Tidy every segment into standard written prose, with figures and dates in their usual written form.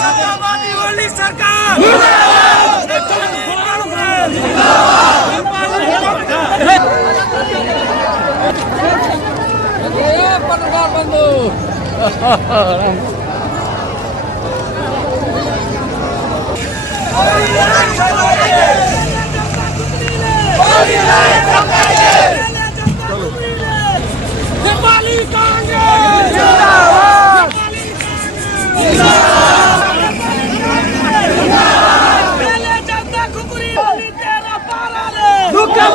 सत्तावादी वाली सरकार पत्रकार बंधु नेपाली कांग्रेस जिंदाबाद, पहले जनता खुकुरी वाली तेरा पाला ले दुखा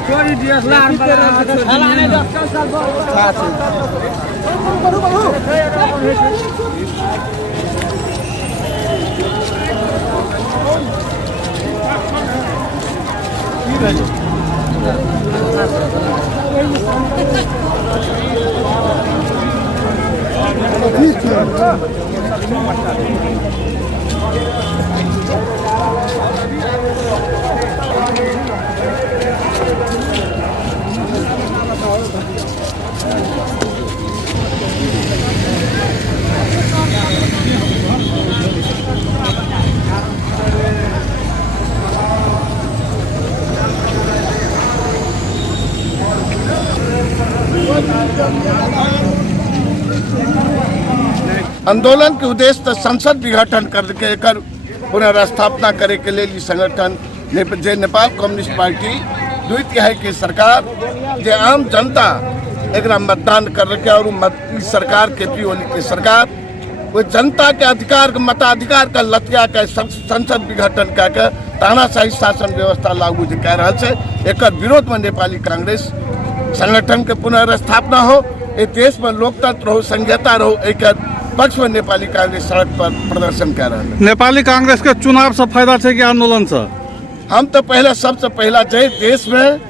छोड़ी दियस लान हलाने 10 साल आंदोलन के उद्देश्य संसद विघटन करके पुनर्स्थापना करे के लिए संगठन नेपाल कम्युनिस्ट पार्टी 2 तिहाई की सरकार जे आम जनता एकरा मतदान करके और सरकार केपी ओली की सरकार वो जनता के अधिकार मताधिकार का लतिया के संसद विघटन करके तानाशाही शासन व्यवस्था लागू जे कह रहा है एक विरोध में नेपाली कांग्रेस संगठन के पुनर्स्थापना हो, ये देश में लोकतंत्र हो, संघीयता रहो, एक पक्ष में नेपाली कांग्रेस सड़क पर प्रदर्शन कर रहा है। नेपाली कांग्रेस के चुनाव से फायदा है कि आंदोलन से? हम तो पहले सबसे पहला जय देश में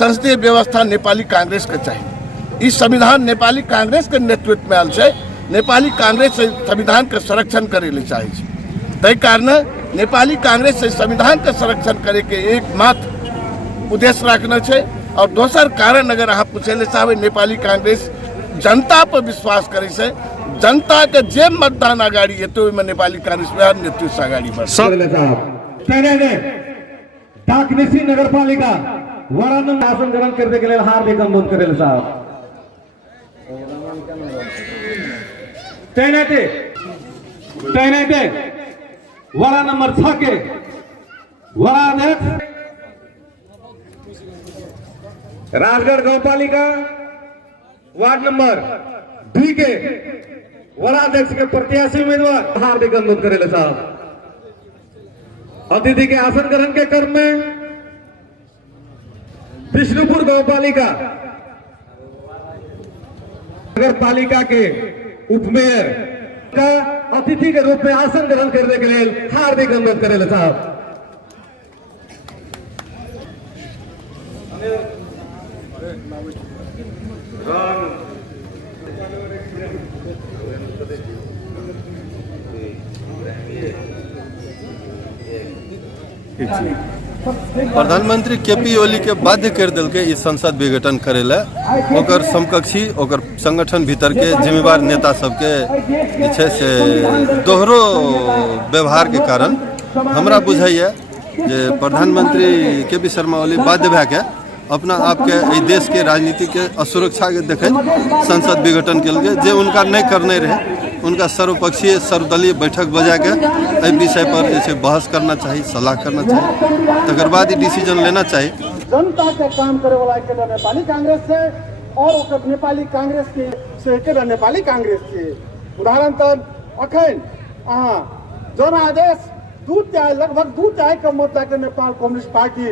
संसदीय व्यवस्था नेपाली कांग्रेस के चाहिए। इस संविधान नेपाली कांग्रेस के नेतृत्व में आल से नेपाली कांग्रेस से संविधान के संरक्षण करे ले चाहिए। तय कारण नेपाली कांग्रेस से संविधान के संरक्षण करे के एकमात्र उद्देश्य रखना चाहिए। और दोसर कारण अगर आप पूछे ले चाहे नेपाली कांग्रेस जनता पर विश्वास करे से जनता के जे मतदान अगाड़ी है तो में नेपाली कांग्रेस में नेतृत्व अगाड़ी बढ़े। डाकनिसी नगरपालिका वरानं शासन ग्रहण करने के लिए हार्दिक अनुरोध करेल साहब। तैनाते वरा नंबर 6 के वराध्यक्ष राजगढ़ गौपालिका वार्ड नंबर 2 के वराध्यक्ष के प्रत्याशी उम्मीदवार हार्दिक अनुरोध करेल साहब। अतिथि के आसन ग्रहण के क्रम में विष्णुपुर गौपालिका नगर पालिका के उपमेयर का अतिथि के रूप में आसन ग्रहण करने के लिए हार्दिक अनुरोध करेल साहब। प्रधानमंत्री केपी ओली के बाध्य कर दिल के इस संसद विघटन करेला ओकर समकक्षी ओकर संगठन भीतर के जिम्मेवार नेता सबके पीछे से दोहरो व्यवहार के कारण हमरा बुझाइए जे प्रधानमंत्री के.पी. शर्मा ओली बाध्य भए के अपना आपके एहि देश के राजनीति के असुरक्षा के देखैत संसद विघटन केलकै, जे उनका नहीं करने रहे। उनका सर्वपक्षीय सर्वदलीय बैठक बजा के एहि विषय पर जैसे बहस करना चाहिए, सलाह करना चाहिए, तकर बाद ही डिसीजन लेना चाहिए। जनता के काम करे वाला के नेपाली कांग्रेस से और ओकर नेपाली कांग्रेस के से के नेपाली कांग्रेस के उदाहरण त अखन अहाँ जन आदेश लगभग 2/3 के मतदाता के नेपाल कम्युनिस्ट पार्टी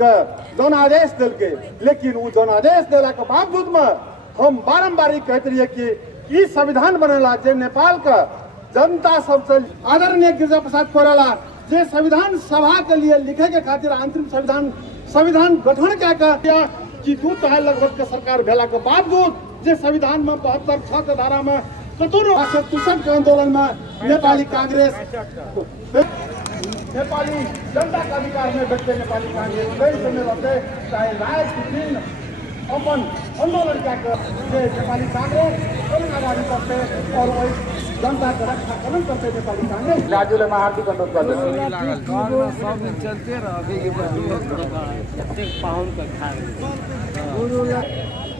के जन आदेश दिलके, लेकिन वो जन आदेश देला के बावजूद में हम बारम्बार कहते रहिए कि ई संविधान बनेला जे नेपाल का जनता सबसे आदरणीय गिरिजा प्रसाद कोइराला जे संविधान सभा के लिए लिखे के खातिर अंतरिम संविधान गठन क्या कि 2/3 लगभग के सरकार भेला के बावजूद जे संविधान में 72(6) के धारा में कतोरो 63 के आंदोलन में नेपाली कांग्रेस नेपाली जनता का अधिकार में व्यक्ति नेपाली कांग्रेस कई समय रहते चाहे राय विभिन्न अपन आंदोलन क्या नेपाली कांग्रेस आजादी करते और वही जनता के रक्षा कदम करते नेपाली कांग्रेस राज्य में हार्दिक अनुरोध करते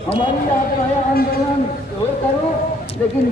हमारी यात्रा है आंदोलन करो, लेकिन